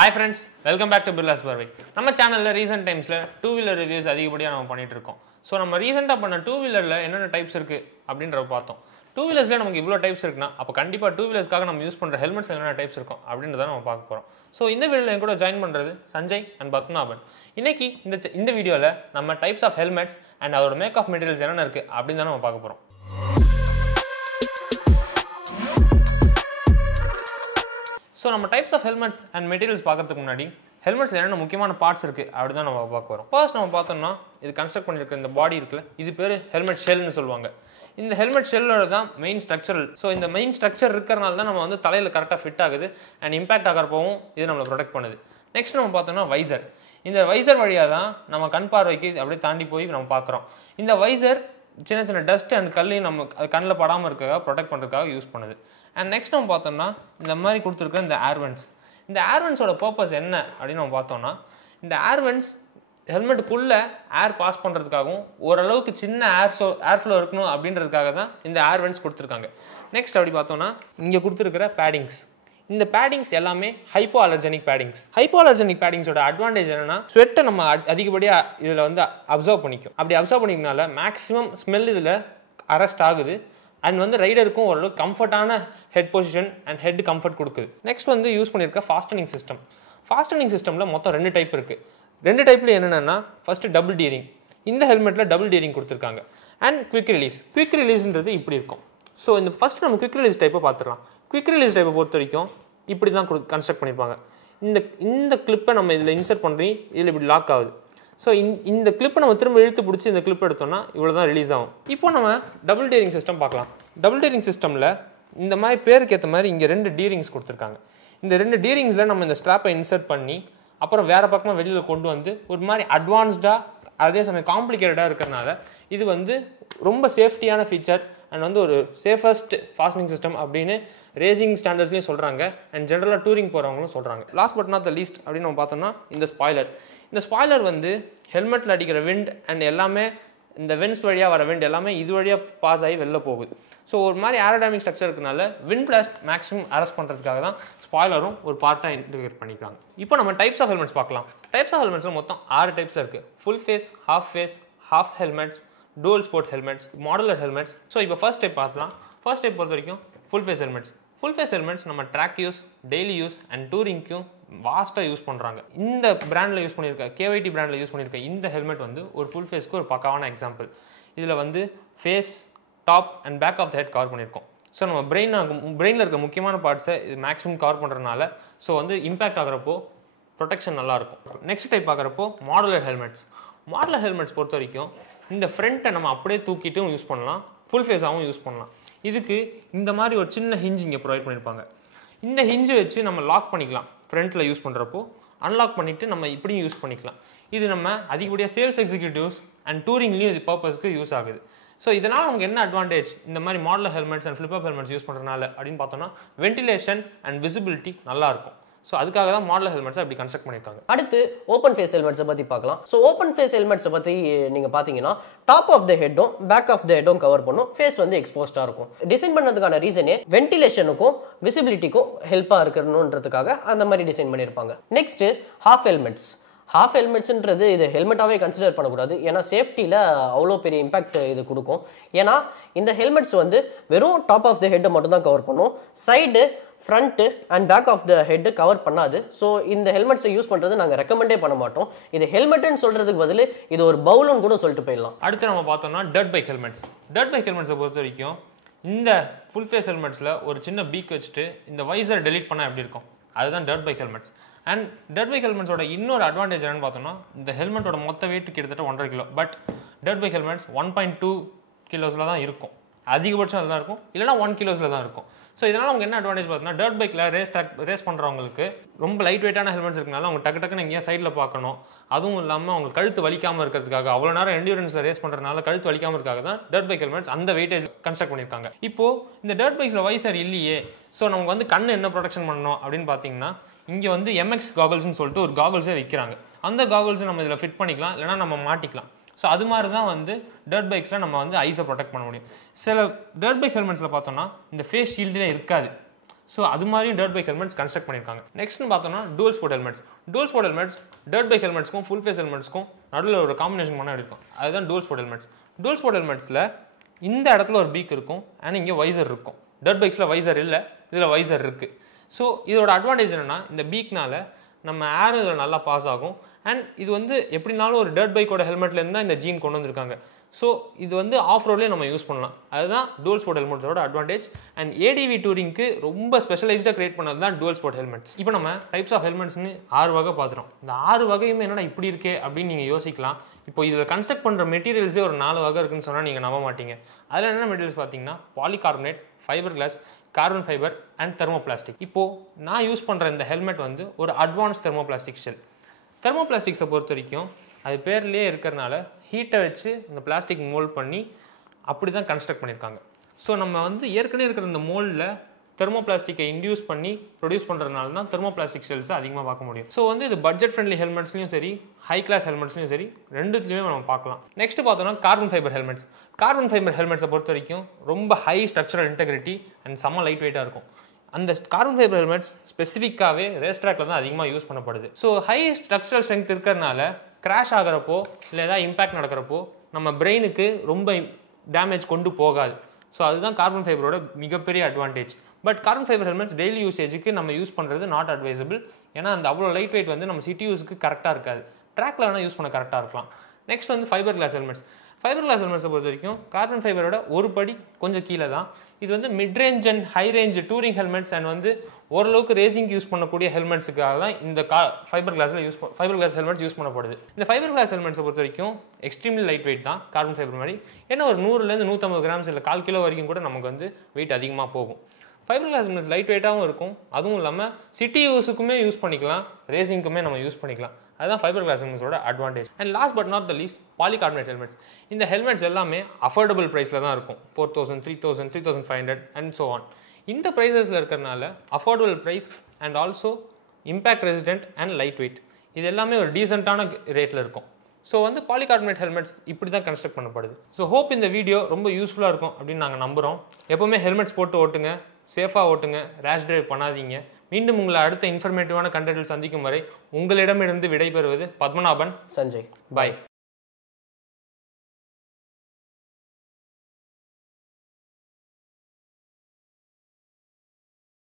Hi friends, welcome back to Birla's Barvai. நம்ம சேனல்ல recent timesல two wheeler reviews அதிகப்படியா நாம பண்ணிட்டு இருக்கோம். சோ நம்ம ரீசன்ட்டா பண்ண two wheelerல என்னென்ன டைப்ஸ் இருக்கு அப்படின்றத பார்த்தோம். Two wheelersல நமக்கு இவ்ளோ டைப்ஸ் இருக்குனா அப்ப கண்டிப்பா two wheelersக்காக நம்ம யூஸ் பண்ற ஹெல்மெட்ஸ் என்னென்ன டைப்ஸ் இருக்கும் அப்படின்றத நம்ம பார்க்க போறோம். சோ இந்த வீடியோல என் கூட ஜாயின் பண்றது சஞ்சய் and பத்மநாபன். இன்னைக்கு இந்த வீடியோல நம்ம டைப்ஸ் ஆஃப் ஹெல்மெட்ஸ் and அதோட மேக் ஆஃப் மெட்டீரியல்ஸ் என்னென்ன இருக்கு அப்படின்றத நம்ம பார்க்க போறோம். So, நம்ம types of helmets and materials பார்க்கிறதுக்கு முன்னாடி helmets என்னென்ன முக்கியமான பார்ட்ஸ் இருக்கு அப்படி தான் நம்ம பார்க்க போறோம். ஃபர்ஸ்ட் நம்ம பார்த்தோம்னா இது கன்ஸ்ட்ரக்ட் பண்ணிருக்க இந்த பாடி இருக்குல இது பேரு ஹெல்மெட் ஷெல்னு சொல்வாங்க. இந்த ஹெல்மெட் ஷெல்லோட தான் மெயின் ஸ்ட்ரக்சரல். சோ இந்த மெயின் ஸ்ட்ரக்சர் இருக்கறனால தான் நம்ம வந்து தலையில கரெக்ட்டா ஃபிட் ஆகுது and இம்பாக்ட் ஆகறப்பவும் இது நம்மள ப்ரொடெக்ட் பண்ணுது. நெக்ஸ்ட் நம்ம பார்த்தோம்னா வைசர். இந்த வைசர் வழியா தான் நம்ம கண் பார்வைக்கு அப்படியே தாண்டி போய் நம்ம பார்க்கறோம். இந்த வைசர் சின்ன சின்ன டஸ்ட் அண்ட் கல்லி நம்ம கண்ணில் படாமல் இருக்கிறதுக்காக ப்ரொடெக்ட் பண்ணுறதுக்காக யூஸ் பண்ணுது. அண்ட் நெக்ஸ்ட் நம்ம பார்த்தோம்னா இந்த மாதிரி கொடுத்துருக்க இந்த ஏர்வென்ட்ஸ். இந்த ஏர்வென்ட்ஸோட பர்பஸ் என்ன அப்படின்னு நம்ம பார்த்தோம்னா இந்த ஏர்வென்ட்ஸ் ஹெல்மெட்டுக்குள்ளே ஏர் பாஸ் பண்ணுறதுக்காகவும் ஓரளவுக்கு சின்ன ஏர் ஃப்ளோ இருக்கணும் அப்படின்றதுக்காக தான் இந்த ஏர்வென்ட்ஸ் கொடுத்துருக்காங்க. நெக்ஸ்ட் அப்படி பார்த்தோம்னா இங்கே கொடுத்துருக்கிற பேடிங்ஸ். இந்த பேடிங்ஸ் எல்லாமே hypoallergenic paddings. Hypoallergenic பேடிங்ஸோட அட்வான்டேஜ் என்னன்னா ஸ்வெட்டை நம்ம அதிகப்படியாக இதில் வந்து அப்சர்வ் பண்ணிக்கும். அப்படி அப்சர்வ் பண்ணிக்கனால மேக்ஸிமம் ஸ்மெல் இதில் அரெஸ்ட் ஆகுது அண்ட் வந்து ரைடருக்கும் ஓரளவு கம்ஃபர்டான head position and head comfort கொடுக்குது. நெக்ஸ்ட் வந்து யூஸ் பண்ணியிருக்க ஃபாஸ்டனிங் சிஸ்டம். ஃபாஸ்டனிங் சிஸ்டமில் மொத்தம் 2 டைப் இருக்குது. 2 டைப்பில் என்னென்னா ஃபஸ்ட்டு டபுள் டீரிங். இந்த ஹெல்மெட்டில் டபுள் டீரிங் கொடுத்துருக்காங்க. And quick release. குவிக் ரிலீஸ்ன்றது இப்படி இருக்கும். ஸோ இந்த ஃபஸ்ட்டு நம்ம குவிக் ரிலீஸ் டைப்பை பார்த்துடலாம். குவிக் ரிலீஸ் டைப்பை பொறுத்த வரைக்கும் இப்படி தான் கன்ஸ்ட்ரக்ட் பண்ணியிருப்பாங்க. இந்த கிளிப்பை நம்ம இதில் இன்சர்ட் பண்ணி இதில் இப்படி லாக் ஆகுது. ஸோ இந்த கிளிப்பை நம்ம திரும்ப இழுத்து பிடிச்சி இந்த கிளிப் எடுத்தோம்னா இவ்வளோ தான் ரிலீஸ் ஆகும். இப்போ நம்ம டபுள் டீரிங் சிஸ்டம் பார்க்கலாம். டபுள் டீரிங் சிஸ்டமில் இந்த மாதிரி பேருக்கு ஏற்ற மாதிரி இங்கே 2 டீரிங்ஸ் கொடுத்துருக்காங்க. இந்த 2 டீரிங்ஸில் நம்ம இந்த ஸ்ட்ராப்பை இன்சர்ட் பண்ணி அப்புறம் வேறு பக்கமாக வெளியில் கொண்டு வந்து ஒரு மாதிரி அட்வான்ஸ்டாக அதே சமயம் காம்ப்ளிகேட்டடாக இருக்கிறனால இது வந்து ரொம்ப சேஃப்டியான ஃபீச்சர் அண்ட் வந்து ஒரு சேஃபஸ்ட் ஃபாஸ்டனிங் சிஸ்டம் அப்படின்னு ரேசிங் ஸ்டாண்டர்ட்ஸ்லேயும் சொல்கிறாங்க அண்ட் ஜென்ரலாக டூரிங் போகிறவங்களும் சொல்கிறாங்க. Last but not the least அப்படின்னு நம்ம பார்த்தோம்னா இந்த ஸ்பாய்லர். இந்த ஸ்பாய்லர் வந்து ஹெல்மெட்டில் அடிக்கிற விண்ட் அண்ட் எல்லாமே இந்த வென்ஸ் வழியாக வர விண்ட் எல்லாமே இது வழியாக பாஸ் ஆகி வெளில போகுது. ஸோ ஒரு மாதிரி ஏரோடைனமிக் ஸ்ட்ரக்சர் இருக்கனால விண்ட் பிளாஸ்ட் மேக்ஸிமம் அரெஸ்ட் பண்ணுறதுக்காக தான் ஸ்பாய்லரும் ஒரு பார்ட்டாக இன்டிகிரேட் பண்ணிக்கிறாங்க. இப்போ நம்ம டைப்ஸ் ஆஃப் ஹெல்மெட்ஸ் பார்க்கலாம். டைப்ஸ் ஆஃப் ஹெல்மெட்ஸில் மொத்தம் 6 டைப்ஸில் இருக்குது. Full face, half helmets, dual sport helmets, modular helmets. So இப்போ ஃபர்ஸ்ட் டைப் பார்க்கலாம். ஃபர்ஸ்ட் டைப் பொறுத்த வரைக்கும் full face helmets. Full face helmets நம்ம track use, daily use and டூரிங்க்கும் வாஸ்ட்டாக யூஸ் பண்ணுறாங்க. இந்த பிராண்டில் யூஸ் பண்ணியிருக்க KYT பிராண்டில் யூஸ் பண்ணியிருக்க இந்த ஹெல்மெட் வந்து ஒரு ஃபுல் ஃபேஸ்க்கு ஒரு பக்காவான எக்ஸாம்பிள். இதில் வந்து face, top and back of the head cover பண்ணியிருக்கோம். ஸோ நம்ம பிரெயினில் இருக்க முக்கியமான பார்ட்ஸை இது மேக்ஸிமம் கவர் பண்ணுறதுனால ஸோ வந்து இம்பாக்ட் ஆகிறப்போ ப்ரொடெக்ஷன் நல்லாயிருக்கும். நெக்ஸ்ட் டைப் பார்க்குறப்போ மாடுலர் ஹெல்மெட்ஸ். மாடுலர் ஹெல்மெட்ஸ் பொறுத்த வரைக்கும் இந்த ஃப்ரண்ட்டை நம்ம அப்படியே தூக்கிட்டும் யூஸ் பண்ணலாம், ஃபுல் ஃபேஸாகவும் யூஸ் பண்ணலாம். இதுக்கு இந்த மாதிரி ஒரு சின்ன ஹிஞ்ச் இங்கே ப்ரொவைட் பண்ணியிருப்பாங்க. இந்த ஹிஞ்சை வச்சு நம்ம லாக் பண்ணிக்கலாம். ஃப்ரண்ட்டில் யூஸ் பண்ணுறப்போ அன்லாக் பண்ணிவிட்டு நம்ம இப்படியும் யூஸ் பண்ணிக்கலாம். இது நம்ம அதிகப்படியாக சேல்ஸ் எக்ஸிக்யூட்டிவ்ஸ் அண்ட் டூரிங்லேயும் இது பர்பஸ்க்கு யூஸ் ஆகுது. ஸோ இதனால் நமக்கு என்ன அட்வான்டேஜ் இந்த மாதிரி modular helmets and flip up helmets use பண்ணுறதுனால அப்படின்னு பார்த்தோம்னா வென்டிலேஷன் அண்ட் விசிபிலிட்டி நல்லாயிருக்கும். ஸோ அதுக்காக தான் மாடலர் ஹெல்மெட்ஸை அப்படி கன்ஸ்ட்ரக்ட் பண்ணியிருக்காங்க. அடுத்து ஓப்பன் ஃபேஸ் ஹெல்மெட்ஸை பற்றி பார்க்கலாம். ஸோ ஓப்பன் ஃபேஸ் ஹெல்மெட்ஸை பற்றி நீங்கள் பார்த்தீங்கன்னா டாப் ஆஃப் த ஹெட்டும் பேக் ஆஃப் த ஹெட்டும் கவர் பண்ணும். ஃபேஸ் வந்து எக்ஸ்போஸ்டாக இருக்கும். டிசைன் பண்ணதுக்கான ரீசனே வென்டிலேஷனுக்கும் விசிபிலிட்டிக்கும் ஹெல்ப்பாக இருக்கணுன்றதுக்காக அந்த மாதிரி டிசைன் பண்ணியிருப்பாங்க. Next half helmets. ஹாஃப் ஹெல்மெட்ஸ்ன்றது இது ஹெல்மெட்டாகவே கன்சிடர் பண்ணக்கூடாது. ஏன்னா சேஃப்டியில் அவ்வளோ பெரிய இம்பாக்ட் இது கொடுக்கும். ஏன்னா இந்த ஹெல்மெட்ஸ் வந்து வெறும் டாப் ஆஃப் த ஹெட்டை மட்டும் தான் கவர் பண்ணும். Side, front and back of the head cover பண்ணாது. ஸோ இந்த ஹெல்மெட்ஸை யூஸ் பண்ணுறது நாங்கள் ரெக்கமெண்டே பண்ண மாட்டோம். இது ஹெல்மெட்டுன்னு சொல்கிறதுக்கு பதில் இது ஒரு பவுலுன்னு கூட சொல்லிட்டு போயிடலாம். அடுத்து நம்ம பார்த்தோம்னா dirt bike helmets. Dirt bike ஹெல்மெட்ஸை பொறுத்த வரைக்கும் இந்த ஃபுல் ஃபேஸ் ஹெல்மெட்ஸில் ஒரு சின்ன பீக் வச்சுட்டு இந்த வைசர் டெலீட் பண்ணால் எப்படி இருக்கும் அதுதான் dirt bike helmets. And dirt bike ஹெல்மெட்ஸோட இன்னொரு அட்வான்டேஜ் என்னன்னு பார்த்தோம்னா இந்த ஹெல்மெட்டோட மொத்த வெயிட் கிட்டத்தட்ட 1.5 kilo. But dirt bike helmets 1.2 கிலோஸில் தான் இருக்கும். அதிகபட்சம் அதுதான் இருக்கும், இல்லைனா 1 கிலோஸில் தான் இருக்கும். ஸோ இதனால் அவங்க என்ன அட்வான்டேஜ் பார்த்தோம்னா டர்ட் பைக்கில் ரேஸ் பண்ணுறவங்களுக்கு ரொம்ப லைட் வெயிட்டான ஹெல்மெட்ஸ் இருக்கனால அவங்க டக்குன்னு எங்கேயா சைடில் பார்க்கணும். அதுவும் இல்லாமல் அவங்க கழுத்து வலிக்காமல் இருக்கிறதுக்காக அவ்வளோ நேரம் என்டியூரன்ஸில் ரேஸ் பண்ணுறதுனால கழுத்து வலிக்காமல் இருக்காக தான் டர்ட் பைக் ஹெல்மெட்ஸ் அந்த வெயிட்டேஜ் கன்ஸ்ட்ரக்ட் பண்ணியிருக்காங்க. இப்போது இந்த டர்ட் பைக்ஸில் வைசர் இல்லையே, ஸோ நமக்கு வந்து கண் என்ன ப்ரொடெக்ஷன் பண்ணணும் அப்படின்னு பார்த்தீங்கன்னா இங்கே வந்து MX காகல்ஸ்னு சொல்லிட்டு ஒரு காகல்ஸே விற்கிறாங்க. அந்த காகல்ஸை நம்ம இதில் ஃபிட் பண்ணிக்கலாம், இல்லைனா நம்ம மாட்டிக்கலாம். ஸோ அது மாதிரி தான் வந்து டர்ட் பைக்ஸில் நம்ம வந்து ஐஸை ப்ரொடெக்ட் பண்ண முடியும். சில டர்ட் பைக் ஹெல்மெட்ஸில் பார்த்தோம்னா இந்த ஃபேஸ் ஷீல்டே இருக்காது. ஸோ அது மாதிரி டர்ட் பைக் ஹெல்மெட்ஸ் கன்ஸ்ட்ரக்ட் பண்ணியிருக்காங்க. நெக்ஸ்ட்னு பார்த்தோம்னா dual sport helmets. Dual sport helmets dirt bike ஹெல்மெட்ஸ்க்கும் ஃபுல் ஃபேஸ் ஹெல்மெட்ஸ்க்கும் நடுவில் ஒரு காம்பினேஷன் பண்ண இருக்கும். அதுதான் dual sport helmets. Dual sport ஹெல்மெட்ஸில் இந்த இடத்துல ஒரு பீக் இருக்கும் அண்ட் இங்கே வைசர் இருக்கும். டர்ட் பைக்ஸில் வைசர் இல்லை, இதில் வைசர் இருக்குது. ஸோ இதோட அட்வான்டேஜ் என்னென்னா இந்த பீக்னால நம்ம ஏர் இதில் நல்லா பாஸ் ஆகும். அண்ட் இது வந்து எப்படினாலும் ஒரு டர்ட் பைக்கோட ஹெல்மெட்லேருந்து தான் இந்த ஜீன் கொண்டு வந்திருக்காங்க. ஸோ இது வந்து ஆஃப் ரோட்லேயே நம்ம யூஸ் பண்ணலாம். அதுதான் டூவல் ஸ்போர்ட் ஹெல்மெட்ஸோட அட்வான்டேஜ். அண்ட் ஏடிவி டூரிங்க்கு ரொம்ப ஸ்பெஷலைஸ்டாக கிரியேட் பண்ணது தான் டூவல் ஸ்போர்ட் ஹெல்மெட்ஸ். இப்போ நம்ம டைப்ஸ் ஆஃப் ஹெல்மெட்ஸ்னு 6 வகை பார்த்துறோம். இந்த 6 வகையுமே என்னடா இப்படி இருக்கே அப்படின்னு நீங்கள் யோசிக்கலாம். இப்போ இதில் கன்ஸ்ட்ரக்ட் பண்ணுற மெட்டீரியல்ஸே ஒரு 4 வகை இருக்குன்னு சொன்னால் நீங்கள் நம்ப மாட்டீங்க. அதில் என்னென்ன மெட்டீரியல்ஸ் பார்த்தீங்கன்னா polycarbonate, fibre class, carbon fibre and thermoplastic. இப்போது நான் யூஸ் பண்ணுற இந்த ஹெல்மெட் வந்து ஒரு அட்வான்ஸ் தெர்மோபிளாஸ்டிக் ஷெல். தெர்மோபிளாஸ்டிக்ஸை பொறுத்த வரைக்கும் அது பேர்லேயே இருக்கிறனால ஹீட்டை வச்சு இந்த பிளாஸ்டிக் மோல்ட் பண்ணி அப்படி தான் கன்ஸ்ட்ரக்ட் பண்ணியிருக்காங்க. ஸோ நம்ம வந்து ஏற்கனவே இருக்கிற இந்த மோல்டில் தெர்மோபிளாஸ்டிக்கை இன்டியூஸ் பண்ணி ப்ரொடியூஸ் பண்ணுறதுனால தான் தெர்மோபிளாஸ்டிக் ஷெல்ஸை அதிகமாக பார்க்க முடியும். ஸோ வந்து இது பட்ஜெட் ஃப்ரெண்ட்லி ஹெல்மெட்ஸ்லையும் சரி, ஹை கிளாஸ் ஹெல்மெட்ஸ்லையும் சரி, ரெண்டுத்துலையுமே நம்ம பார்க்கலாம். நெக்ஸ்ட் பார்த்தோம்னா carbon fibre helmets. Carbon fibre ஹெல்மெட்ஸை பொறுத்த வரைக்கும் ரொம்ப ஹை ஸ்ட்ரக்சரல் இன்டெகிரிட்டி அண்ட் செம்ம லைட் வெயிட்டாக இருக்கும். அந்த கார்பன் ஃபைபர் ஹெல்மெட்ஸ் ஸ்பெசிஃபிக்காகவே ரேஸ் ட்ராக்ல தான் அதிகமாக யூஸ் பண்ணப்படுது. ஸோ ஹை ஸ்ட்ரக்சரல் ஸ்ட்ரென்த் இருக்கிறதுனால கிராஷ் ஆகிறப்போ இல்லை ஏதாவது இம்பாக்ட் நடக்கிறப்போ நம்ம பிரெயினுக்கு ரொம்ப டேமேஜ் கொண்டு போகாது. ஸோ அதுதான் கார்பன் ஃபைபரோட மிகப்பெரிய advantage. But carbon fibre helmets daily யூசேஜுக்கு நம்ம யூஸ் பண்ணுறது நாட் அட்வைசபிள். ஏன்னா அந்த அவ்வளோ லைட் வெயிட் வந்து நம்ம சிட்டி யூஸுக்கு கரெக்டாக இருக்காது. ட்ராக்ல வேணால் யூஸ் பண்ண கரெக்டாக இருக்கலாம். நெக்ஸ்ட் வந்து fibre glass helmets. Fibre glass ஹெல்மெட்ஸை பொறுத்த வரைக்கும் கார்பன் ஃபைபரோட ஒரு படி கொஞ்சம் கீழே தான். இது வந்து mid range and high range touring helmets and வந்து ஓரளவுக்கு ரேசிங் யூஸ் பண்ணக்கூடிய ஹெல்மெட்ஸுக்காக தான் இந்த ஃபைபர் கிளாஸ் ஹெல்மெட்ஸ் யூஸ் பண்ணப்படுது. இந்த ஃபைபர் கிளாஸ் ஹெல்மெட்ஸை பொறுத்த வரைக்கும் எக்ஸ்ட்ரீம்லி லைட் வெயிட் தான் கார்பன் ஃபைபர் மாதிரி. ஏன்னா ஒரு 100லேருந்து 150 கிராம்ஸ் இல்லை 1/4 கிலோ வரைக்கும் கூட நமக்கு வந்து வெயிட் அதிகமாக போகும். ஃபைபர் கிளாஸ் ஹெல்மெட்ஸ் லைட் வெயிட்டாகவும் இருக்கும். அதுவும் இல்லாமல் சிட்டி யூஸுக்குமே யூஸ் பண்ணிக்கலாம், ரேசிங்க்குமே நம்ம யூஸ் பண்ணிக்கலாம். அதுதான் ஃபைபர் கிளாஸ் ஹெல்மெட்ஸோட advantage. And last but not the least polycarbonate helmets. இந்த ஹெல்மெட்ஸ் எல்லாமே அஃபோர்டபுள் ப்ரைஸில் தான் இருக்கும். 4000, 3000, 3500 அண்ட் ஸோ ஆன். இந்த ப்ரைஸஸில் இருக்கிறனால affordable price and also impact resistant and light weight இது எல்லாமே ஒரு டீசெண்டான ரேட்டில் இருக்கும். ஸோ வந்து பாலிகார்பனேட் ஹெல்மெட்ஸ் இப்படி தான் கன்ஸ்ட்ரக்ட் பண்ணப்படுது. ஸோ ஹோப் இந்த வீடியோ ரொம்ப யூஸ்ஃபுல்லாக இருக்கும் அப்படின்னு நாங்கள் நம்புகிறோம். எப்போவுமே ஹெல்மெட்ஸ் போட்டு ஓட்டுங்க, சேஃபாக ஓட்டுங்க, ரேஷ் டிரைவ் பண்ணாதீங்க. மீண்டும் உங்களை அடுத்த இன்ஃபர்மேட்டிவான கண்டென்ட்டில் சந்திக்கும் வரை உங்களிடமிருந்து விடைபெறுவது பத்மநாபன், சஞ்சய். பாய்.